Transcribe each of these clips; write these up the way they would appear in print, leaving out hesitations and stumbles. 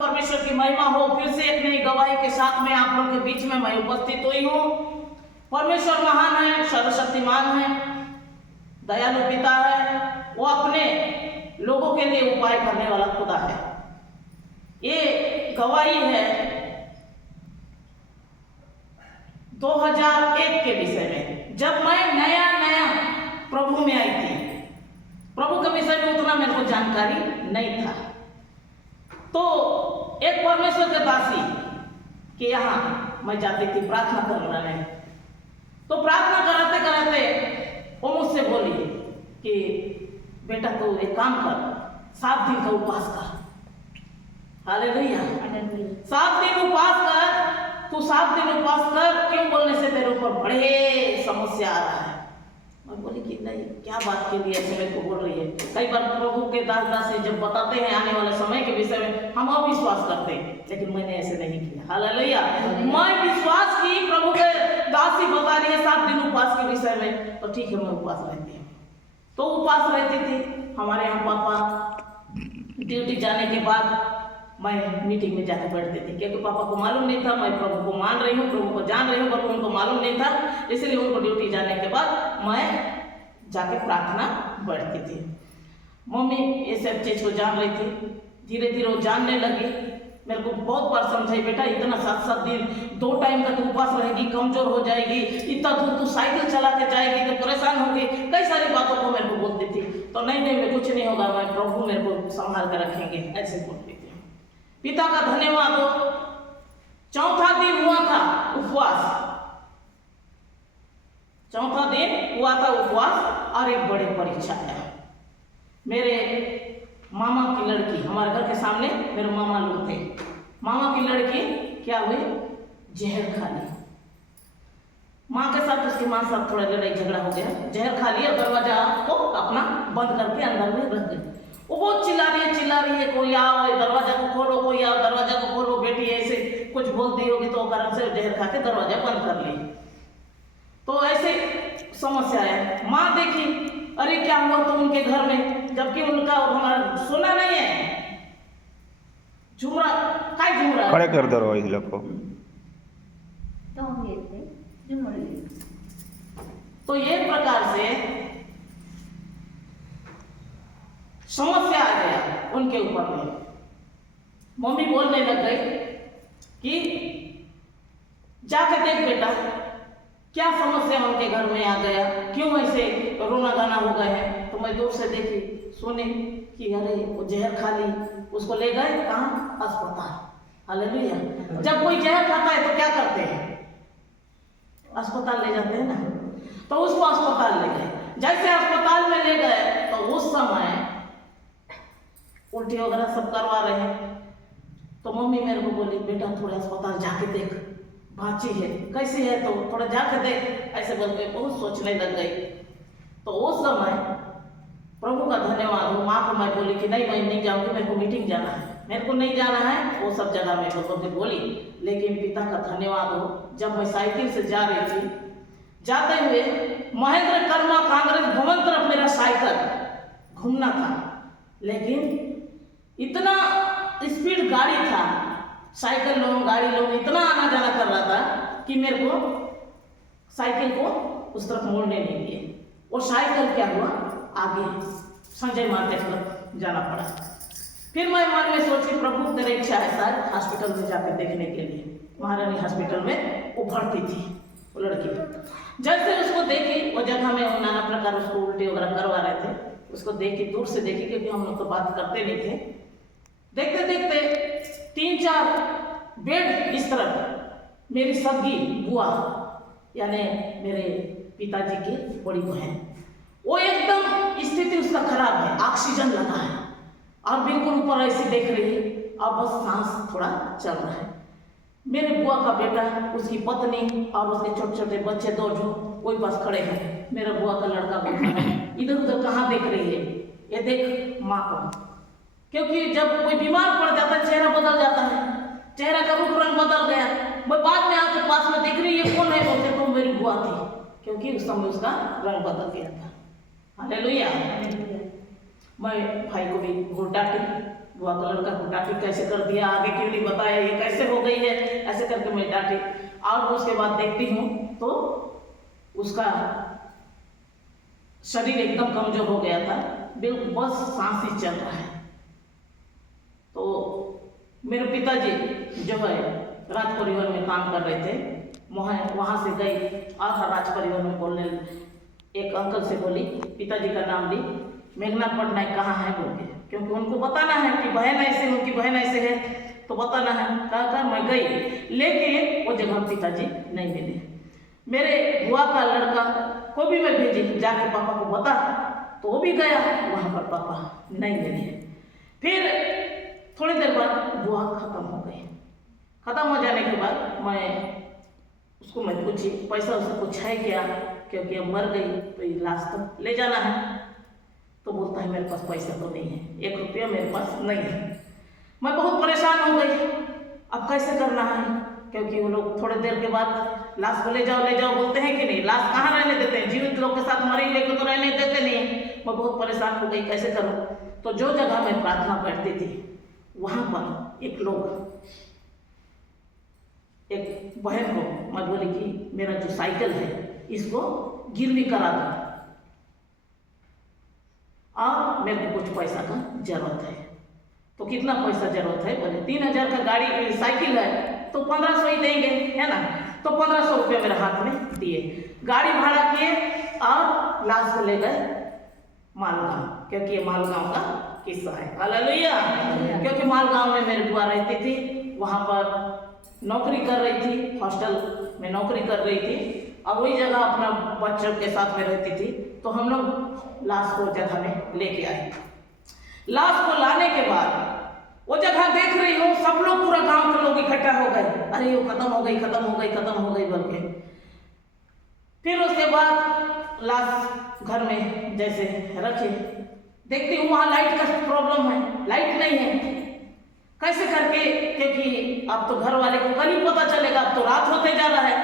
परमेश्वर की महिमा हो। फिर से एक नई गवाही के साथ में आप लोगों के बीच में मैं उपस्थित हुई हूँ। परमेश्वर महान है, सर्वशक्तिमान है, दयालु पिता है। वो अपने लोगों के लिए उपाय करने वाला खुदा है। ये गवाही है 2001 के विषय में, जब मैं नया प्रभु में आई थी। प्रभु के विषय में उतना मेरे को जानकारी नहीं था। तो एक परमेश्वर के दासी के यहाँ मैं जाती थी प्रार्थना करने। तो प्रार्थना कराते कराते वो मुझसे बोली कि बेटा तू एक काम कर, 7 दिन का उपवास कर। हालेलुया। 7 दिन उपवास कर, तू 7 दिन उपवास कर। क्यों बोलने से तेरे ऊपर बड़े समस्या आ रहा है। मैं बोली कि नहीं, क्या बात के लिए ऐसे मेरे को बोल रही है। कई बार प्रभु के दास जब बताते हैं आने वाले समय के विषय में, हम अविश्वास करते हैं, लेकिन मैंने ऐसे नहीं किया। हालेलुया। मैं विश्वास की, प्रभु के दासी बता रही है 7 दिन उपवास के विषय में, तो ठीक है मैं उपवास रहती हूँ। तो उपवास रहती थी। हमारे यहाँ पापा ड्यूटी जाने के बाद मैं मीटिंग में जाकर बैठती थी, क्योंकि पापा को मालूम नहीं था मैं प्रभु को मान रही हूँ, प्रभु को जान रही हूँ, पर उनको मालूम नहीं था। इसलिए उनको ड्यूटी जाने के बाद मैं जाके प्रार्थना बैठती थी। मम्मी ये सब चीज़ को जान रही थी। धीरे धीरे वो जानने लगी। मेरे को बहुत बार समझाई, बेटा इतना 7-7 दिन 2 टाइम का तू उपवास रहेगी, कमजोर हो जाएगी, इतना दूर तू साइकिल चला के जाएगी तो परेशान होगी। कई सारी बातों को मेरे को बोलती थी। तो नहीं मैं कुछ नहीं होगा, मैं प्रभु मेरे को संभाल कर रखेंगे, ऐसे बोलती थी। पिता का धन्यवाद हो। 4था दिन हुआ था उपवास, 4था दिन हुआ था उपवास, और एक बड़ी परीक्षा है। मेरे मामा की लड़की, हमारे घर के सामने मेरे मामा लोग थे। मामा की लड़की क्या हुई, जहर खा ली। माँ के साथ उसकी माँ साथ थोड़ा लड़ाई झगड़ा हो गया, जहर खा लिया, दरवाजा को अपना बंद करके अंदर में रख गई। वो बहुत चिल्ला रही है, कोई आओ दरवाजा को खोलो, कोई आओ दरवाजा को खोलो। बेटी ऐसे कुछ बोलती होगी तो कारण से जहर खा के दरवाजा बंद कर ली। तो ऐसे समस्या है। माँ देखी, अरे क्या हुआ तो उनके घर में, जबकि उनका और हमारा सुना नहीं है। झुमरा काय झुमरा खड़े कर दरवाजे लोग को। तो ये प्रकार से समस्या आ गया उनके ऊपर में। मम्मी बोलने लग गई कि जाके देख बेटा क्या समस्या उनके घर में आ गया, क्यों ऐसे रोना गाना हो गए हैं। तो मैं दूर से देखी, सुनी कि अरे वो जहर खा ली। उसको ले गए कहाँ, अस्पताल। हालेलुया। जब कोई जहर खाता है तो क्या करते हैं, अस्पताल ले जाते हैं ना। तो उसको अस्पताल ले गए। जैसे अस्पताल में ले गए तो उस समय उल्टी वगैरह सब करवा रहे हैं। तो मम्मी मेरे को बोली, बेटा थोड़ा अस्पताल जाके देख, भांची है कैसी है, तो थोड़ा जाके देख, ऐसे बोल के बहुत सोचने लग गई। तो उस समय प्रभु का धन्यवाद हो, माँ को मैं बोली कि नहीं मैं नहीं जाऊँगी, मेरे को मीटिंग जाना है, मेरे को नहीं जाना है। वो सब जगह मेरे को बोली। लेकिन पिता का धन्यवाद हो, जब मैं साइकिल से जा रही थी, जाते हुए महेंद्र कर्मा कांग्रेस भवन तरफ मेरा साइकिल घूमना था, लेकिन इतना स्पीड गाड़ी था, साइकिल लोग गाड़ी लोग इतना आना जाना कर रहा था कि मेरे को साइकिल को उस तरफ मोड़ने नहीं दिए। वो साइकिल क्या हुआ, आगे संजय मार्केट पर जाना पड़ा। फिर मैं मन में सोची, प्रभु तेरी इच्छा है शायद हॉस्पिटल में जाकर देखने के लिए। महारानी हॉस्पिटल में वो भर्ती थी वो लड़की। जैसे उसको देखी, वो जगह में नाना प्रकार उसको उल्टी वगैरह करवा रहे थे, उसको देखी, दूर से देखी, क्योंकि हम लोग तो बात करते नहीं थे। देखते देखते 3-4 बेड इस तरफ मेरी सगी बुआ, यानी मेरे पिताजी की बड़ी बहन, वो एकदम स्थिति उसका खराब है, ऑक्सीजन लगा है और बिल्कुल ऊपर ऐसी देख रही है और बस सांस थोड़ा चल रहा है। मेरे बुआ का बेटा, उसकी पत्नी और उसके छोटे छोटे बच्चे 2 जो वही पास खड़े हैं। मेरा बुआ का लड़का बैठा है, इधर उधर कहाँ देख रही है, ये देख माँ को। क्योंकि जब कोई बीमार पड़ जाता है चेहरा बदल जाता है, चेहरा का रूप रंग बदल गया। मैं बाद में आके पास में देख रही है कौन है, बोलते तो मेरी बुआ थी, क्योंकि उस समय उसका रंग बदल गया था। हालेलुया। मैं भाई को भी बहुत डांटी, बुआ का लड़का को डांटी, कैसे कर दिया, आगे क्यों नहीं बताया, ये कैसे हो गई है, ऐसे करके मैं डांटी। और उसके बाद देखती हूँ तो उसका शरीर एकदम कमजोर हो गया था, बिल्कुल बस सांस ही चल रहा है। तो मेरे पिताजी जो है राज परिवहन में काम कर रहे थे, वहाँ से गई और राज परिवहन में बोलने, एक अंकल से बोली, पिताजी का नाम ली, मेघनाथ पटनायक कहाँ है बोल के, क्योंकि उनको बताना है कि बहन ऐसे, उनकी बहन ऐसे है तो बताना है। कहा मैं गई, लेकिन वो जगह पिताजी नहीं मिले। मेरे बुआ का लड़का को भी मैं भेजी, जाके पापा को बता, तो वो भी गया, वहाँ पर पापा नहीं मिले। फिर थोड़ी देर बाद बुआ खत्म हो गई। खत्म हो जाने के बाद मैं पूछी पैसा उससे कुछ है क्या, क्योंकि अब मर गई तो ये लाश तो ले जाना है। तो बोलता है मेरे पास पैसा तो नहीं है, 1 रुपया मेरे पास नहीं है। मैं बहुत परेशान हो गई, अब कैसे करना है, क्योंकि वो लोग थोड़ी देर के बाद लाश को ले जाओ बोलते हैं कि नहीं, लाश कहाँ रहने देते हैं, जीवित लोग के साथ मरे लेके तो रहने देते नहीं। मैं बहुत परेशान हो गई, कैसे करूँ। तो जो जगह मैं प्रार्थना करती थी वहाँ पर एक बहन को मैं बोली कि मेरा जो साइकिल है इसको गिरवी करा दो और मेरे को कुछ पैसा का जरूरत है। तो कितना पैसा जरूरत है, बोले 3000 का गाड़ी साइकिल है तो 1500 ही देंगे, है ना। तो 1500 रुपये मेरे हाथ में दिए, गाड़ी भाड़ा किए और लाश को ले गए मालगांव, क्योंकि ये मालगांव का किस्सा है। हालेलुया। क्योंकि मालगांव में मेरी बुआ रहती थी, वहाँ पर नौकरी कर रही थी, हॉस्टल में नौकरी कर रही थी और वही जगह अपना बच्चों के साथ में रहती थी। तो हम लोग लाश को जगह में लेके आए। लाश को लाने के बाद वो जगह देख रही हूँ, सब लोग, पूरा गांव के लोग इकट्ठा हो गए, अरे वो खत्म हो गई बोल के। फिर उसके बाद लाश घर में जैसे रखे, देखती हूँ वहाँ लाइट का प्रॉब्लम है, लाइट नहीं है, कैसे करके, क्योंकि अब तो घर वाले को कल ही पता चलेगा, अब तो रात होते जा रहा है,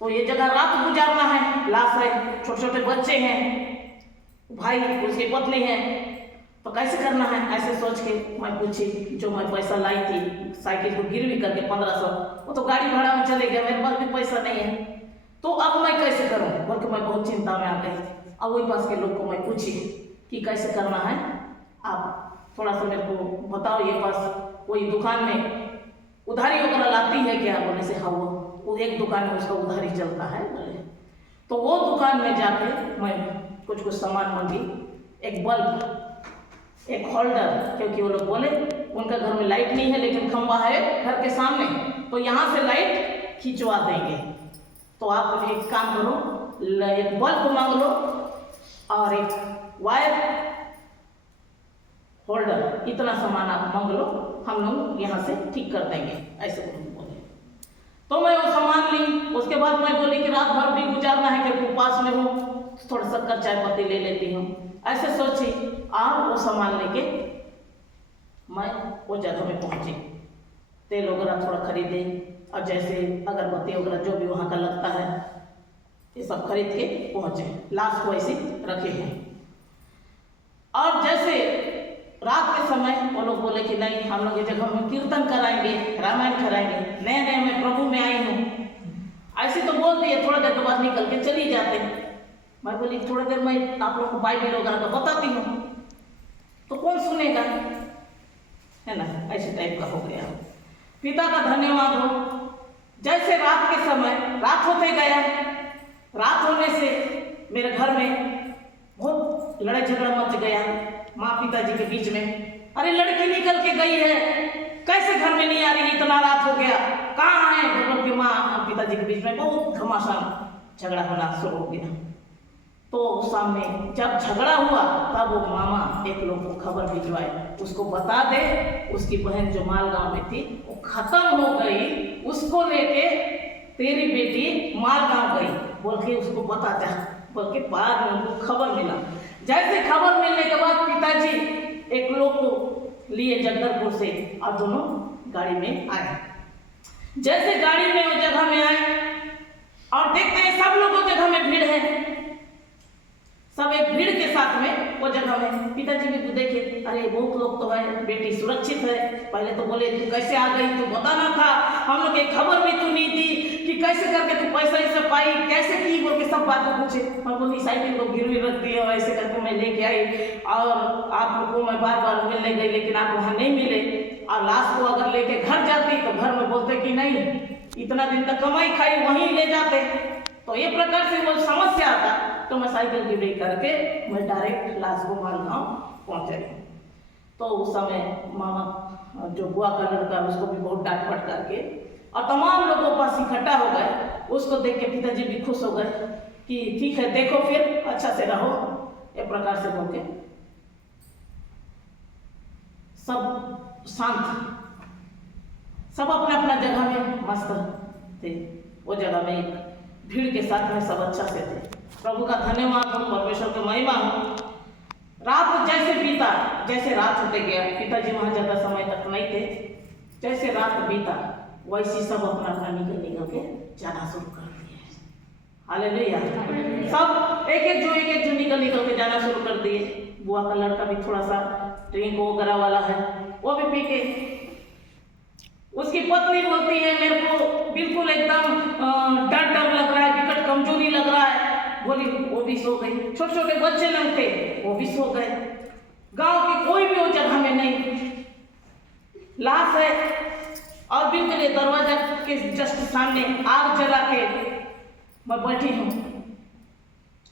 तो ये जगह रात गुजारना है, लाश है, छोटे छोटे बच्चे हैं, भाई उसकी पत्नी है, तो कैसे करना है। ऐसे सोच के मैं पूछी, जो मैं पैसा लाई थी साइकिल को गिरवी करके 1500, वो तो गाड़ी भाड़ा में चले गया, मेरे पास भी पैसा नहीं है, तो अब मैं कैसे करूं, बल्कि मैं बहुत चिंता में आ गई। अब वही पास के लोग को मैं पूछी कि कैसे करना है, आप थोड़ा सा मेरे को बताओ, ये पास कोई दुकान में उधारी वगैरह लाती है क्या। बोले से हाँ, वो एक दुकान में उसका उधारी चलता है बोले। तो वो दुकान में जाके मैं कुछ सामान मांगी, एक बल्ब, एक होल्डर, क्योंकि वो लोग बोले उनका घर में लाइट नहीं है लेकिन खंबा है घर के सामने, तो यहाँ से लाइट खिंचवा देंगे। तो आप एक काम करो, एक बल्ब मांग लो और एक वायर होल्डर, इतना सामान आप मांग लो, हम लोग यहाँ से ठीक कर देंगे, ऐसे बोले। तो मैं वो सामान ली। उसके बाद मैं बोली कि रात भर भी गुजारना है, क्योंकि उपास में हूँ, थोड़ा शक्कर चाय पत्ती ले लेती हूँ, ऐसे सोची। और वो सामान लेके मैं वो जगह में पहुंची, तेल वगैरह थोड़ा खरीदे और जैसे अगरबत्ती वगैरह जो भी वहाँ का लगता है ये सब खरीद के पहुंचे। लाश को ऐसे रखे हैं। और जैसे रात के समय वो लोग बोले कि नहीं, हम लोग ये जगह में कीर्तन कराएंगे, रामायण कराएंगे, नए नए मैं प्रभु में आई हूँ, ऐसे तो बोल दिए। थोड़ा देर के बाद निकल के चली जाते। मैं बोली थोड़ी देर मैं आप लोग को बाइबल वगैरह का बताती हूँ, तो कौन सुनेगा, है ना, ऐसे टाइप का हो गया। पिता का धन्यवाद हो। जैसे रात के समय, रात होते गया, रात होने से मेरे घर में बहुत लड़ाई झगड़ा मच गया माँ पिताजी के बीच में। अरे लड़की निकल के गई है, कैसे घर में नहीं आ रही, इतना रात हो गया, कहाँ है। मतलब कि माँ पिताजी के बीच में बहुत घमासान झगड़ा होना शुरू हो गया। तो सामने जब झगड़ा हुआ तब वो मामा एक लोग को खबर भिजवाए, उसको बता दे उसकी बहन जो मालगांव में थी वो खत्म हो गई, उसको लेके तेरी बेटी मालगांव गई बोल के उसको बता जा, बोल के बाद में उनको खबर मिला। जैसे खबर मिलने के बाद पिताजी एक लोग को लिए जगदलपुर से और दोनों गाड़ी में आए। जैसे गाड़ी में वो जगह में आए और देखते हैं सब लोगों जगह में भीड़ है, सब एक भीड़ के साथ में वो जगह में पिताजी भी देखे, अरे बहुत लोग तो है, बेटी सुरक्षित है। पहले तो बोले तू कैसे आ गई, तू बताना था, हम लोग एक खबर भी तू नहीं दी कि कैसे करके तू पैसा इसे पाई, कैसे की, बोल के सब बातें पूछे। मैं बोली साइकिल को गिरवी रख दी और ऐसे करके मैं लेके आई और आप लोग को मैं बार बार मिलने गई लेकिन आप वहाँ नहीं मिले, और लास्ट को अगर लेके घर जाती तो घर में बोलते कि नहीं इतना दिन तक कमाई खाई वहीं ले जाते। तो ये प्रकार से वो समस्या आता, तो मैं साइकिल की ब्रेक करके मैं डायरेक्ट लाश को मालगांव पहुंचे। तो उस समय मामा जो बुआ का लड़का उसको भी बहुत डांट पट करके और तमाम लोगों के पास इकट्ठा हो गए। उसको देख के पिताजी भी खुश हो गए कि ठीक है देखो फिर अच्छा से रहो, एक प्रकार से बोल के सब शांत, सब अपना अपना जगह में मस्त थे। वो जगह में एक भीड़ के साथ में सब अच्छा से थे। प्रभु का धन्यवाद हो, परमेश्वर का महिमा हो। रात जैसे बीता, जैसे रात होते गया, पिताजी वहां ज्यादा समय तक नहीं थे, जैसे रात बीता वैसी सब अपना अपना निकल के जाना शुरू कर दिए। हालेलुया। सब एक एक जो निकल के जाना शुरू कर दिए। बुआ का लड़का भी थोड़ा सा ड्रिंक वगैरह वाला है, वो भी पी के, उसकी पत्नी बोलती है मेरे को बिल्कुल एकदम डर लग रहा है, विकट कमजोरी लग रहा है, बोली वो भी सो गई। छोटे छोटे बच्चे लोग थे वो भी सो गए। गांव की कोई भी वो जगह में नहीं, लाश है और बिल्कुल दरवाजा के जस्ट सामने आग जला के मैं बैठी हूँ।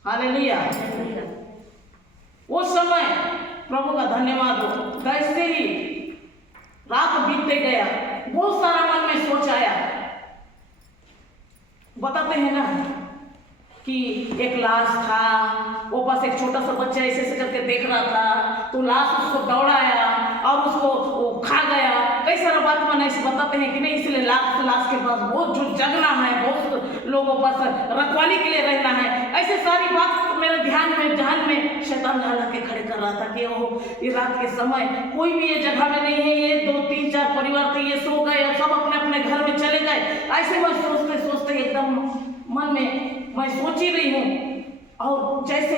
हालेलुया। उस समय प्रभु का धन्यवाद हो, कैसे ही रात बीतते गया, बहुत सारा मन में सोच आया। बताते हैं ना कि एक लाश था, वो पास एक छोटा सा बच्चा ऐसे ऐसे करके देख रहा था, तो लाश उसको दौड़ाया और उसको वो खा गया। कई सारा बात मैंने ऐसे बताते हैं कि नहीं, इसलिए लाश के पास बहुत जो जगना है, बहुत लोगों के पास रखवाली के लिए रहना है। ऐसे सारी बात मेरे ध्यान में शैतान ला के खड़े कर रहा था कि वो ये रात के समय कोई भी ये जगह में नहीं है, ये 2-3-4 परिवार थे, ये सो गए और सब अपने अपने घर में चले गए। ऐसे मैं सोचते सोचते एकदम मन में मैं सोच ही रही हूँ, और जैसे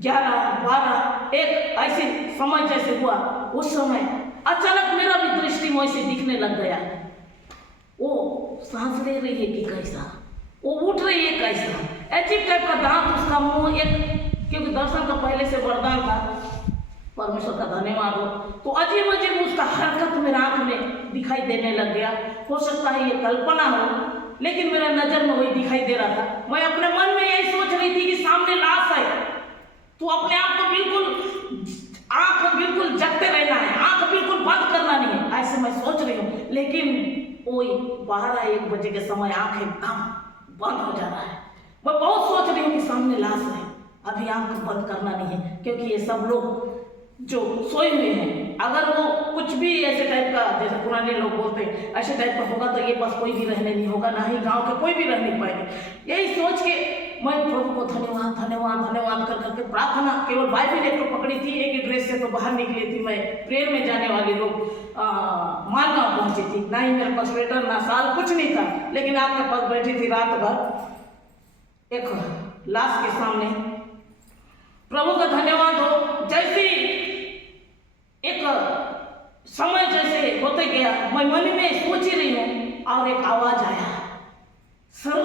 11-12 एक ऐसे समय जैसे हुआ, उस समय अचानक मेरा भी दृष्टि वैसे दिखने लग गया। वो सांस ले रही है कि कैसा, वो उठ रही है कैसा, अजीब टाइप का दांत, उसका मुंह एक, क्योंकि दर्शन का पहले से वरदान था, परमेश्वर का धन्यवाद हो, तो अजीब अजीब उसका हरकत मेरे आंख में दिखाई देने लग गया। हो सकता है ये कल्पना हो, लेकिन मेरा नजर में वही दिखाई दे रहा था। मैं अपने मन में यही सोच रही थी कि सामने लाश है, तो अपने आप को आंख बिल्कुल जगते रहना है, आंख बिल्कुल बंद करना नहीं है, ऐसे मैं सोच रही हूँ। लेकिन वही 12-1 बजे के समय आंख एकदम बंद हो जा रहा है। मैं बहुत सोच रही हूँ कि सामने लाश है, अभी आंख बंद करना नहीं है, क्योंकि ये सब लोग जो सोए हुए हैं, अगर वो कुछ भी ऐसे टाइप का, जैसे पुराने लोग बोलते हैं, ऐसे टाइप का होगा तो ये पास कोई भी रहने नहीं होगा, ना ही गांव के कोई भी रह नहीं पाएंगे। यही सोच के मैं प्रभु को धन्यवाद धन्यवाद धन्यवाद कर करके प्रार्थना, केवल बाइबल एक तो पकड़ी थी, एक ड्रेस से तो बाहर निकली थी मैं, प्रेयर में जाने वाले लोग मालगांव पहुंची थी, ना ही मेरे पास स्वेटर ना साल कुछ नहीं था, लेकिन आपके पास बैठी थी रात भर एक लाश के सामने। प्रभु का धन्यवाद हो। जैसे एक समय जैसे होते गया, मैं मन में सोच ही रही हूँ और एक आवाज आया, सर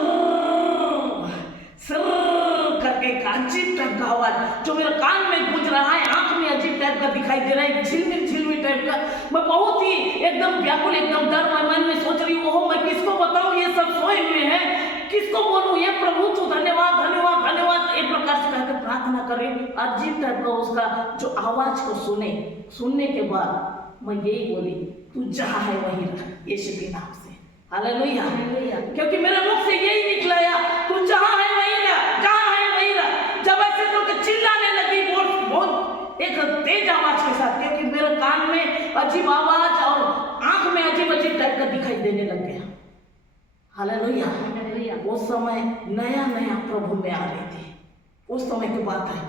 करके एक अजीब टाइप का आवाज जो मेरे कान में गूंज रहा है, आंख में अजीब टाइप का दिखाई दे रहा है, झिलमिल टाइप का। मैं बहुत ही एकदम व्याकुल, एकदम डर, मैं मन में सोच रही हूँ मैं किसको बताऊँ, ये सब सोए हुए हैं, किसको बोलूँ, ये प्रभु तू धन्यवाद धन्यवाद धन्यवाद, एक प्रकार से कहकर प्रार्थना कर रही हूँ। अजीब टाइप का उसका जो आवाज को सुनने के बाद मैं यही बोली, तू जहाँ है वहीं रह, यीशु के नाम से। हालेलुया। क्योंकि मेरे मुख से यही निकलाया, तू जहाँ है वहीं रह, जहाँ है वहीं रह। जब ऐसे लोग चिल्लाने लगी बहुत एक तेज आवाज के साथ, क्योंकि मेरे कान में अजीब आवाज और आंख में अजीब टाइप का दिखाई देने लग गया। हालेलुया। वो समय नया प्रभु में आ रही थी, उस समय की बात है,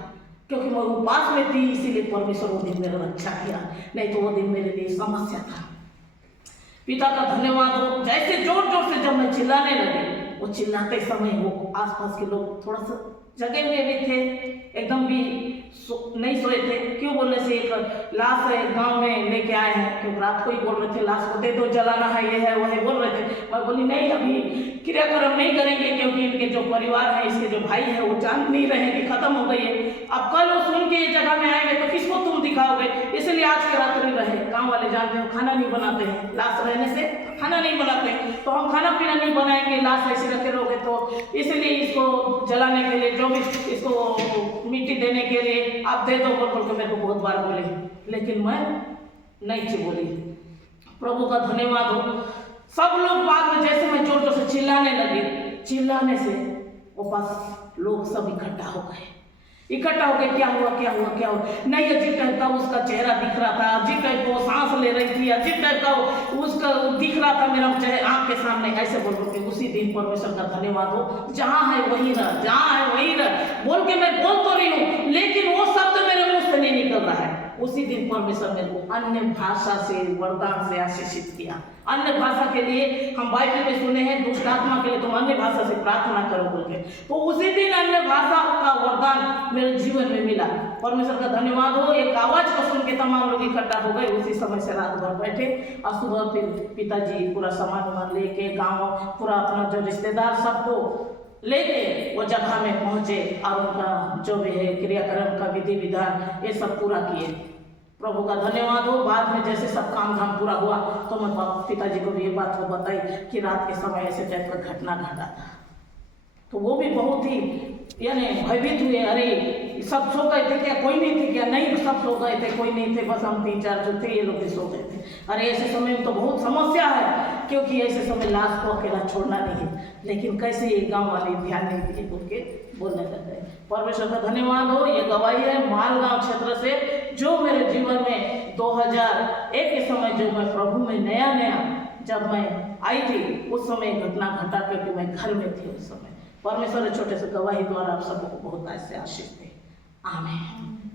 क्योंकि मैं उपास में थी, इसीलिए परमेश्वर वो दिन मेरा रक्षा किया, नहीं तो वो दिन मेरे लिए समस्या था। पिता का धन्यवाद हो। जैसे जोर जोर से जब मैं चिल्लाने लगी, वो चिल्लाते समय वो आसपास के लोग थोड़ा सा जगे हुए भी थे, एकदम भी नहीं सोए थे। क्यों बोलने से एक लाश गांव में लेके आए हैं, क्योंकि रात को ही बोल रहे थे लाश को दे दो, जलाना है, ये है वो है बोल रहे थे। मैं बोली नहीं, अभी क्रियाक्रम नहीं करेंगे, क्योंकि इनके जो परिवार है, इसके जो भाई है वो जान नहीं रहे कि खत्म हो गई है। अब कल वो सुन के ये जगह में आएंगे तो किसको तुम दिखाओगे, इसलिए आज की रात्रि रहे। गाँव वाले जानते हो खाना नहीं बनाते हैं, लाश रहने से खाना नहीं बनाते हैं, तो हम खाना पीना नहीं बनाएंगे, लाश ऐसे रखे रहोगे तो इसलिए इसको जलाने के लिए जो भी इसको मिट्टी देने के लिए आप दे दो बोल के मेरे को बहुत बार बोले, लेकिन मैं नहीं थी बोली। प्रभु का धन्यवाद हो। सब लोग बाद में जैसे मैं जोर जोर से चिल्लाने लगी, चिल्लाने से वो पास लोग सब इकट्ठा हो गए। इकट्ठा हो गए, क्या हुआ क्या हुआ क्या हुआ, नहीं अजीब टाइप का उसका चेहरा दिख रहा था, अजीब टाइप को सांस ले रही थी, अजीब टाइप का उसका दिख रहा था मेरा चेहरा आँख के सामने, ऐसे बोल के उसी दिन परमेश्वर का धन्यवाद हो। जहाँ है वहीं रह, जहाँ है वहीं रह बोल के मैं बोल तो रही हूँ, लेकिन वो शब्द मेरे मुंह से नहीं निकल रहा है। उसी दिन परमेश्वर ने वो अन्य भाषा से वरदान से आशीषित किया। अन्य भाषा के लिए हम बाइबल में सुने हैं, दुष्ट आत्मा के लिए तुम अन्य भाषा से प्रार्थना करो बोल के, तो उसी दिन अन्य भाषा का वरदान मेरे जीवन में मिला। परमेश्वर का धन्यवाद हो। एक आवाज को सुन के तमाम लोग इकट्ठा हो गए। उसी समय से रात भर बैठे और सुबह फिर पिताजी पूरा सामान वामान लेके गाँव पूरा अपना जो रिश्तेदार सबको लेके वो जगह में पहुंचे और उनका जो भी है क्रियाक्रम का विधि विधान ये सब पूरा किए। प्रभु का धन्यवाद हो। बाद में जैसे सब काम धाम पूरा हुआ तो मैं पिताजी को भी ये बात को बताई कि रात के समय ऐसे टाइप का घटना घटा था, तो वो भी बहुत ही यानी भयभीत हुए। अरे सब सो गए थे क्या, कोई नहीं थे क्या, नहीं सब सो गए थे, कोई नहीं थे, बस हम 3-4 जो थे ये लोग भी सो गए थे। अरे ऐसे समय में तो बहुत समस्या है, क्योंकि ऐसे समय लाश को अकेला छोड़ना नहीं है, लेकिन कैसे ये गांव वाले ध्यान नहीं दिए बोल के बोलने लग गए। परमेश्वर का धन्यवाद हो। ये गवाही है मालगांव क्षेत्र से, जो मेरे जीवन में 2001 के समय जो मैं प्रभु में नया जब मैं आई थी उस समय घटना घटा, क्योंकि मैं घर में थी उस समय। परमेश्वर छोटे से गवाही द्वारा आप सबको बहुत ऐसे आशीष दे। आमीन।